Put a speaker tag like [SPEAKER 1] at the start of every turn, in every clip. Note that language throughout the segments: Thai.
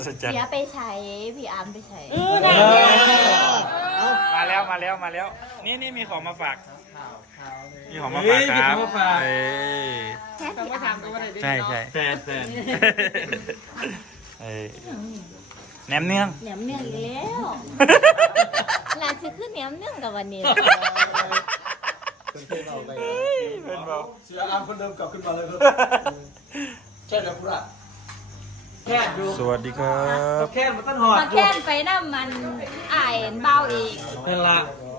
[SPEAKER 1] เสียไปใช้พี่อาร์มไปใช้
[SPEAKER 2] มาแล้วนี่มีของมาฝากมีของมาฝากครับ
[SPEAKER 1] แค่พี่อาร์ม
[SPEAKER 2] ใช่
[SPEAKER 3] แฟน
[SPEAKER 2] แหนมเนือง
[SPEAKER 1] แหนมเนืองอีกแล้วหลานซื้อขึ้นแหนมเนืองกับวันนี้
[SPEAKER 2] เป็นเบา
[SPEAKER 3] เสืออาร์มคนเดิมกลับขึ้นมาเลยครับใช่เดี๋ยวคุณอะแค่ดู
[SPEAKER 2] สวัสดีครับ
[SPEAKER 3] แค่มันต้องหอด
[SPEAKER 1] มาแค่นไปน้ำมันอ่ายเบาเอง
[SPEAKER 3] นั่นละ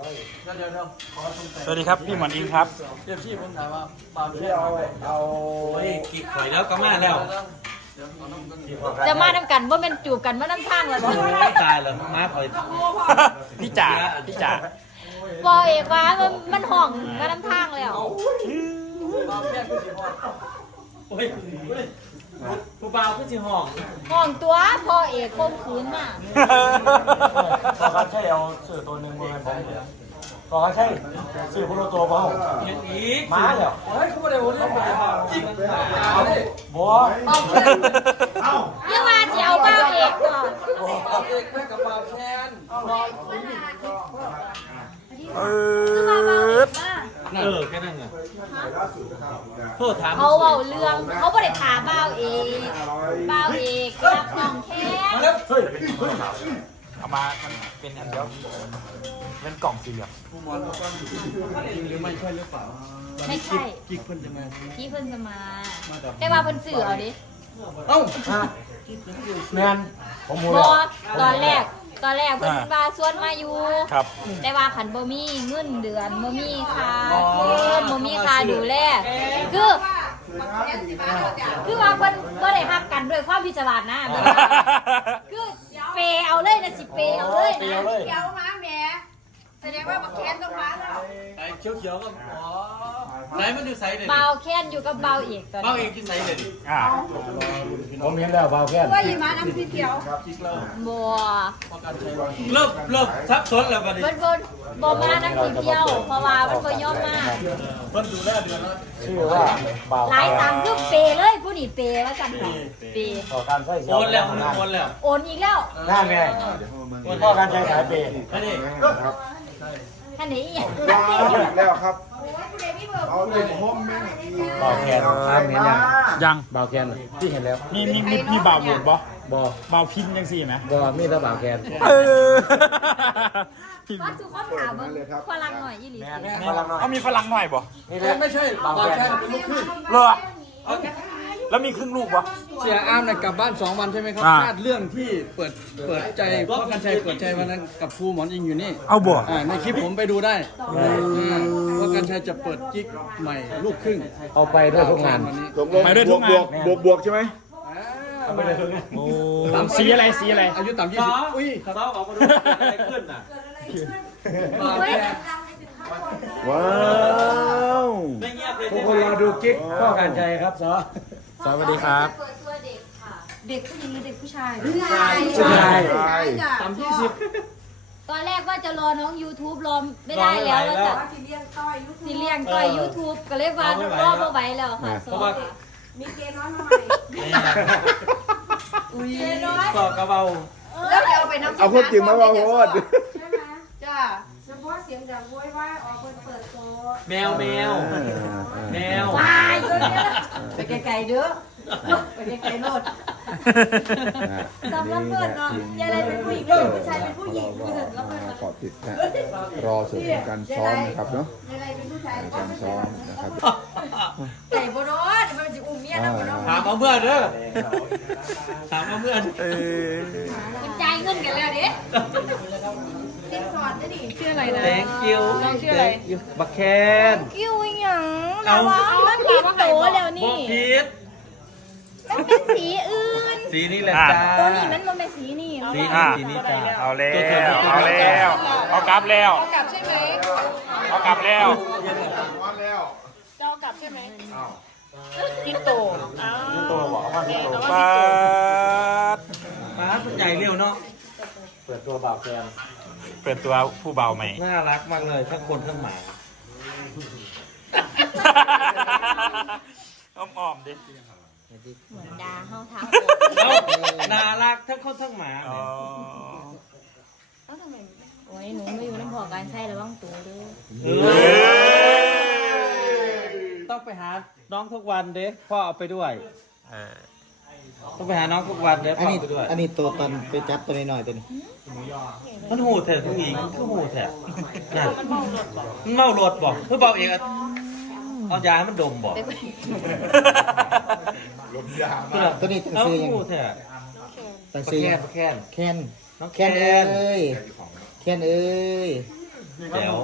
[SPEAKER 2] สวัสดีครับพี่หมอนอิงครับ
[SPEAKER 3] เดี๋ยวพี่ผมถามว่าบางทีเอากิบข่อยแล้วก็มาแล้ว
[SPEAKER 1] จะมาทำกันว่าเป็นจูบกันว่าน้ำข้างเลยบ่
[SPEAKER 3] ตายแล้วมาข่อย
[SPEAKER 2] พี่จ๋า
[SPEAKER 1] บอเอกว่ามันห่องว่าน้ำข้างแล้ว
[SPEAKER 3] ผู้บ่าวขึ้นสิห้อง
[SPEAKER 1] ห่องตัวพ่อเอกคมขืนน่ะ
[SPEAKER 3] พอเขาใช่เอาสื่อตัวหนึ่งมาเป็นผมพอเขาใช่สื่อผู้ตัวเปล่ามาแล้วเฮ้ยเขาไม่ได้โอนเรื่องมาจริงบัว
[SPEAKER 1] ยังมาเจียวเบาเอกก่อน
[SPEAKER 3] เอกแม่กับบ่าวแคนแค่นั้นไงโทษถาม
[SPEAKER 1] เขาเอาเรื่องเขาไม่ได้ถามเบาเอกรับน้องแค่
[SPEAKER 2] เอามามันเป็นอันเดียวเป็นกล่องสี่เหลี่ยม
[SPEAKER 3] หรือไม่ใช่หรือเปล่า
[SPEAKER 1] ไม่ใช่
[SPEAKER 3] กิ๊กเพิ่นจะมา
[SPEAKER 1] กิ๊กเพิ่นจะมาแต่ว่าเพิ่นสื่อเอาดิ
[SPEAKER 3] เอ้าแมน
[SPEAKER 1] ผมบอตอนแรกเพิ่นว่าส่วนมาอยู่แต่ว่าขันบ่มีเงินเดือนบ่มีค่าเพิ่นบ่มีค่าดูแลคือว่าเพิ่นบ่ได้ฮักกันด้วยความพิจารณาคือเปเอาเลยนะสิเปเอาเลยนะ
[SPEAKER 4] เขียวมาแม่แสดงว่าบักแคนต้องมาแล้ว
[SPEAKER 3] ไอ้เขียวก็อ๋อไหนมันอยู่ไซเลย
[SPEAKER 1] เบาแค้นอยู่กับเบาเอกตอน
[SPEAKER 3] เบาเอกอยู่ไซเลย
[SPEAKER 5] ผมเห็นแล้วเบาแค่
[SPEAKER 4] ว่าหิมะน้ำสีเขียว
[SPEAKER 1] บัว
[SPEAKER 3] เริ่มซับซ้อนแล้วบัดนี้
[SPEAKER 1] บ่มานักท่องเที่ยวเพราะว่ามันบ่ยอมมา
[SPEAKER 3] เพิ่นดูแลเดือนละ
[SPEAKER 5] ชื่อว่าเบา
[SPEAKER 1] หลายตังค์คือเปเลยผู้นี่เปว่ากันเป
[SPEAKER 5] ต่อการใช้
[SPEAKER 3] โอนแล้ว
[SPEAKER 1] โอนอีกแล้ว
[SPEAKER 5] นั่นไงพ่อการใช้สายเปย์
[SPEAKER 3] นี่
[SPEAKER 1] ท่านนี้
[SPEAKER 5] แล้วครับเอาเลยผมเบาแคนครับเห็น
[SPEAKER 2] ยัง
[SPEAKER 5] เบาแคนที่เห็นแล้ว
[SPEAKER 2] มีเบาหมดบ่
[SPEAKER 5] บ่
[SPEAKER 2] เบาพินยังสี่ไหม
[SPEAKER 5] บ่มีแต่เบาแคน
[SPEAKER 1] ว่าทุกคนถามฝรั่งหน่อยยี่หลี
[SPEAKER 2] เอามีฝรั่งหน่อยบ่
[SPEAKER 3] ไม่ใช่เบาแคนเป็นลูกครึ่ง
[SPEAKER 2] เหรอแล้วมีครึ่งลูกวะ
[SPEAKER 3] เสียอาร์มกลับบ้าน2 วันใช่ไหมครับคาดเรื่องที่เปิดใจพ่อกันชัยเปิดใจวันนั้นกับครูหมอนอิงอยู่นี่
[SPEAKER 2] เอาบ่
[SPEAKER 3] ในคลิปผมไปดูได้พ่อกันชัยจะเปิดกิ๊กใหม่ลูกครึ่ง
[SPEAKER 5] เอาไปด้วยทุกงาน
[SPEAKER 2] ไปด้วยทุกงาน
[SPEAKER 5] บวกใช่ไหม
[SPEAKER 3] เอาไปด้วยทุกงาน
[SPEAKER 2] โอ้สีอะไร
[SPEAKER 3] อายุต่ำ20อุ้ยเขาต้องออกมาดูอะไรขึ้นน่ะ
[SPEAKER 5] ว้าวทุกคนรอดูกิ๊กพ่อการชัยครับ
[SPEAKER 2] สวัสดีครับ
[SPEAKER 4] เด็กผู้หญิงหรือเด็กผู้ชาย
[SPEAKER 5] ผู้ชาย
[SPEAKER 3] ต่ำ20
[SPEAKER 1] ตอนแรกว่าจะรอน้อง YouTube รอไม่ได้แล้วแต่
[SPEAKER 4] สีเลี้ยงต้อย
[SPEAKER 1] YouTube ก็เลยว่ารอบ่ไหวแล้วค่ะ
[SPEAKER 3] เพราะว่า
[SPEAKER 4] มีเกน้อยมาใหม่
[SPEAKER 3] อุ้ยก็กระเบา
[SPEAKER 4] แล้วเอาไปน้ำ
[SPEAKER 5] เอาพูดจริงมาว่าโหด
[SPEAKER 4] ใช่ไหมจ้าเฉพาะเสียงดังโวยวายออกเปิดโซ่
[SPEAKER 3] แมว
[SPEAKER 1] วายไปไกลๆเด้อไปไกลๆโลดสำหรับเพื่อนเนาะยายอะไรเป็นผู้หญิงเลยผู้ชายเป็นผู้หญิงคือเสร็จแล้วมัน
[SPEAKER 5] ขอติดนะรอส่วนการซ้อมนะครับเนาะการซ้อมนะครับ
[SPEAKER 1] ไก่บดอนมันจะอุ้มเมียนะบดอน
[SPEAKER 3] ถามเอาเพื่อนเด้อถามเอาเพื่อน
[SPEAKER 1] มันใจเงินกันแล้วดิ
[SPEAKER 4] ติดสอนได้ดิ
[SPEAKER 1] ชื่ออะไรนะ
[SPEAKER 3] Thank you
[SPEAKER 1] น้องชื่ออะไร
[SPEAKER 3] บักแคน
[SPEAKER 1] คิวอย่างนะวะมันผิดโตแล้วนี่
[SPEAKER 3] บอกผิด
[SPEAKER 1] มันเป็นสีอื่น
[SPEAKER 3] สีนี้แหละจ้า
[SPEAKER 1] ตัวนี้มันเป็นสีนี่
[SPEAKER 3] สีนี้จ้า
[SPEAKER 2] เอาแล้วเอากลับแล้ว
[SPEAKER 4] เอากลับใช่ไหม
[SPEAKER 2] เอากลับแล้ว
[SPEAKER 4] จะเอากลับใช่ไหมพี่โต
[SPEAKER 2] บอกว่าพี่โต
[SPEAKER 3] ป้าใหญ่เร็วเนาะ
[SPEAKER 5] เปิดตัวเบาแคน
[SPEAKER 2] เปิดตัวผู้เบาใหม่
[SPEAKER 3] น่ารักมากเลยทั้งคนทั้งหมา
[SPEAKER 2] อ้อมดิ
[SPEAKER 1] เหมือนดาเฮาทาง
[SPEAKER 3] น่ารักทั้งคนทั้งหมา
[SPEAKER 2] อ๋อ
[SPEAKER 1] โอ้ยหนูไม่อยู่น้ำพอการใช้ระวังตัวเด้อ
[SPEAKER 3] ต้องไปหาน้องทุกวันเด้พ่อเอาไปด้วย
[SPEAKER 2] เออ
[SPEAKER 3] ต้องไปหาน้องทุกวันเด้
[SPEAKER 6] อั
[SPEAKER 3] พ่
[SPEAKER 6] น
[SPEAKER 3] อ
[SPEAKER 6] นี้
[SPEAKER 3] เอาไปด้วย
[SPEAKER 6] อันนี้ตัวตอนไปจับตัวน้อยๆตัวนี้
[SPEAKER 3] มันหูแท้ทุกทีคือหูแท้นั่นมันเมารถบอกคือเบาเองเอายาให้มันดมบอก
[SPEAKER 5] ลมยา
[SPEAKER 6] ตัวนี้ตั้ง
[SPEAKER 3] เอา
[SPEAKER 6] ซื้อยัง
[SPEAKER 3] หูแท้
[SPEAKER 6] ตั้ง
[SPEAKER 3] แค
[SPEAKER 6] ซื้อยัง
[SPEAKER 3] นแคน
[SPEAKER 6] แคน
[SPEAKER 3] น้องแค
[SPEAKER 6] แคน
[SPEAKER 3] น
[SPEAKER 6] เอ้ยแคนเอ้ย
[SPEAKER 3] เดี๋ยว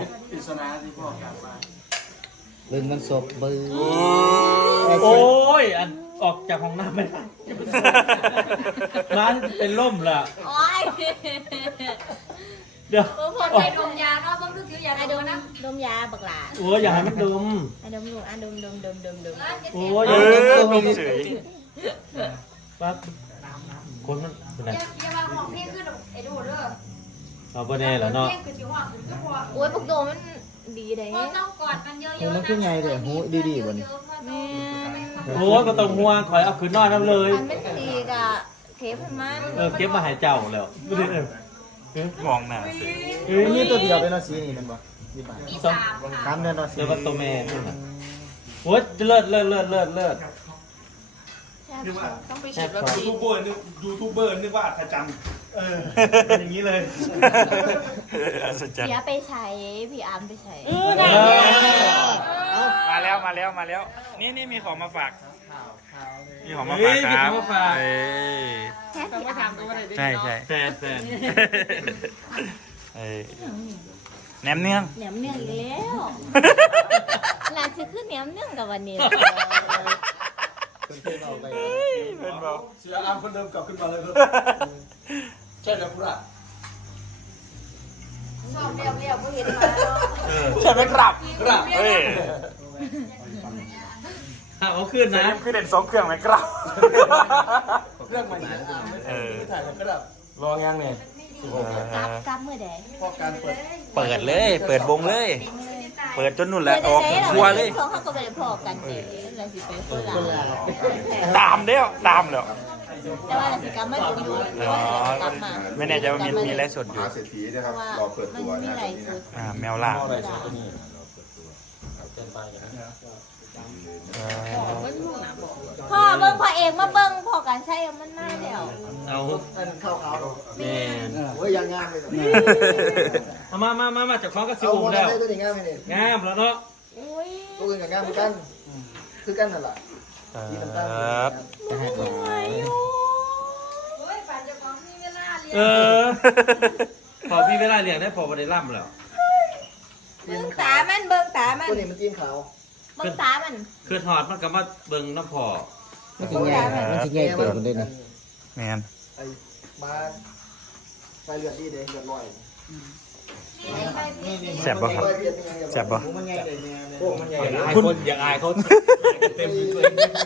[SPEAKER 6] เรื่องมันศพเบือ
[SPEAKER 3] โอ้ยอันออกจากห้องน้ำไม่ได้ร้านเป็นล่มละ
[SPEAKER 1] โอ้ย
[SPEAKER 3] เดี๋ยว
[SPEAKER 1] พอไปดมยาเนาะต้องดูยาไอ้ดมยาบักหลา
[SPEAKER 3] โอ้ยอย่าให้มันดม
[SPEAKER 1] ไอ้ดมลูกอ่ะดม
[SPEAKER 3] โอ้ย
[SPEAKER 2] เอ
[SPEAKER 3] อย่าให้มัน
[SPEAKER 2] อ
[SPEAKER 3] ดม
[SPEAKER 2] เฉย
[SPEAKER 3] ปั๊บคนมันเป็นไง
[SPEAKER 1] อย่ามาของพี่ขึ้นไอ้ดูเด้อ
[SPEAKER 3] เอาไปแน่แล้วเนาะ
[SPEAKER 1] โอ้ยพวกโดมันดีได้ต้องกอดกันเยอะ
[SPEAKER 6] หูมันขึ้นไงเด้อหูดีๆบ่นี่
[SPEAKER 3] โอ้ยก็ต้องห่วงคอยเอาคืนนอนน้ำเลย
[SPEAKER 1] มันไม่ดีกะเทปมัน
[SPEAKER 3] เก็บมาใหายเจ้าแล้วไม่ได้
[SPEAKER 2] มองหน้าสิ
[SPEAKER 6] มีตัวเดียวเป็นเนาะสีนี่มันบ่มีบาท
[SPEAKER 1] มี
[SPEAKER 6] 3เดือนเนาะสี
[SPEAKER 3] เดี๋ยวว่าตัวแม่โอ้ยเลิศ
[SPEAKER 1] ต้องไป
[SPEAKER 3] แซ่บ
[SPEAKER 5] ยูทูบเบอร์นึกว่าพระจันทร์เป็นอย่างนี้เลย
[SPEAKER 2] สุดจัด
[SPEAKER 1] เสียไปใช้พี่อาร์มไปใช้
[SPEAKER 2] มาแล้ว นี่มีของมาฝาก มีของมา
[SPEAKER 3] เฮ้
[SPEAKER 2] ฝาก
[SPEAKER 3] ย
[SPEAKER 2] ครับ
[SPEAKER 3] มาฝาก
[SPEAKER 2] เอ้ย
[SPEAKER 1] แค่พี่อาร์ม
[SPEAKER 2] ใช่
[SPEAKER 3] แฟน
[SPEAKER 2] เอ้ยแหนมเนือง
[SPEAKER 1] เหนียมเนื่องอีกแล้วหลานซื้อขึ้นเหนียมเนื่องกับวันนี้
[SPEAKER 6] เป็นเคยเอาไป
[SPEAKER 2] เป็นเบา
[SPEAKER 5] เสืออามคนเดิมกลับขึ้นมาเลยครับใช่แล้วครับ
[SPEAKER 1] ชอบเรียวก็เห็นมา
[SPEAKER 2] ใช่ไหมครับเฮ้ย
[SPEAKER 3] เอาขึ้นนะ
[SPEAKER 2] คือเด่น2 เครื่องไหมครับ
[SPEAKER 5] เรื่องใหม่
[SPEAKER 2] เออ
[SPEAKER 5] ถ่ายกันก็ได้
[SPEAKER 3] รอยังเนี่ย
[SPEAKER 1] กลับเมื่อใด
[SPEAKER 5] พอการเปิด
[SPEAKER 2] เปิดเลย เปิดวงเลย เปิดจนนู่นแหละออกครัวเลย
[SPEAKER 1] เขาก็ไปพอกันเองเราสิไปคนละ
[SPEAKER 2] ตามแล้ว
[SPEAKER 1] แต่ว่าเราสิกลับมาดู
[SPEAKER 2] อ๋อก
[SPEAKER 1] ลับมา
[SPEAKER 2] ไม่แน่ใจว่ามีไลฟ์สดอยู่
[SPEAKER 5] หาเศรษฐีนะครับ
[SPEAKER 1] ว่าร
[SPEAKER 5] อเปิดตัว
[SPEAKER 1] มันมี
[SPEAKER 5] นะ
[SPEAKER 1] หลายสุด
[SPEAKER 2] แมวล่า
[SPEAKER 1] พ่อเบิ่งพ่อเองมาเบิ่งพ่อการใช้มันน่าเดียว
[SPEAKER 3] เอา
[SPEAKER 6] อันข้าว
[SPEAKER 3] แม่
[SPEAKER 6] ๆโอ้ยยังงามเลย
[SPEAKER 3] เอามาจากของก็ซิ
[SPEAKER 6] เอา
[SPEAKER 3] ว
[SPEAKER 6] หมด
[SPEAKER 3] แล้ว
[SPEAKER 6] ได้ตัวนี้งามเลย
[SPEAKER 3] งามแล้วเนาะ
[SPEAKER 1] อุ้ย
[SPEAKER 6] ตัวอื่นกับงามเหมือนกันคือกันนั่นแหละ
[SPEAKER 2] ครับ
[SPEAKER 3] เออพอพี่เวลาเรียนได้พอประเดี๋ยวล่ำแล้ว
[SPEAKER 1] เบิ่งตามันเบิ่งตามัน
[SPEAKER 6] ตัวนี้มันจีนขาว
[SPEAKER 1] เบิ่งตามัน
[SPEAKER 3] คือถอดมันก็มาเบิ่งน้ำพอ
[SPEAKER 6] มันสิใหญ่มันสิใหญ่เกินคนได้นี่
[SPEAKER 2] แมน
[SPEAKER 6] ไอ้มาไฟเลือดดีเด้เลือดลอย
[SPEAKER 2] แซ่บบ่ครับแซ่บบ่
[SPEAKER 6] มันใหญ่เลยเนี่ย
[SPEAKER 3] พวกมันใหญ่อยากอายเขาเต็มเลย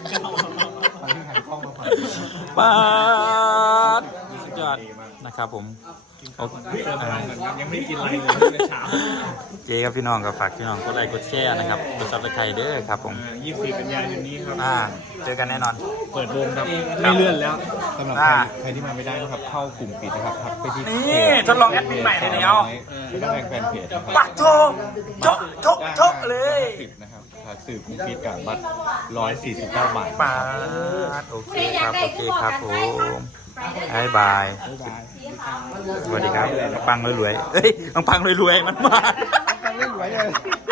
[SPEAKER 2] ป๊าดสุดยอดนะครับผมโอเค
[SPEAKER 3] ยังไม่กินอะไรเลยในเช้า
[SPEAKER 2] เจ๊ครับพี่น้องก็ฝากพี่น้องกดไลค์กดแชร์นะครับกดซับสไครต์เด้อครับผม
[SPEAKER 3] 24 กันยายนนี้ครับ
[SPEAKER 2] เจอกันแน่นอน
[SPEAKER 3] เปิดวงครับไม่เลื่อนแล้ว
[SPEAKER 7] สำหรับใครที่มาไม่ได้นะครับ เข้ากลุ่มปิดนะครับทักไปที่
[SPEAKER 2] นี่ทดลองแอดมินใหม่เลยเนี่ยเอา
[SPEAKER 7] แล้วก็แฟนเพจนะครับ
[SPEAKER 2] ปักโชกเลย
[SPEAKER 7] 10นะครับสื่อกลุ่มปิดกับบัตร149 บาท
[SPEAKER 2] ป๊าดโอเคครับผมบ๊ายบายสวัสดีครับปังรวยๆเอ้ยปังรวยๆมันมา
[SPEAKER 6] ไม่ไหวเลย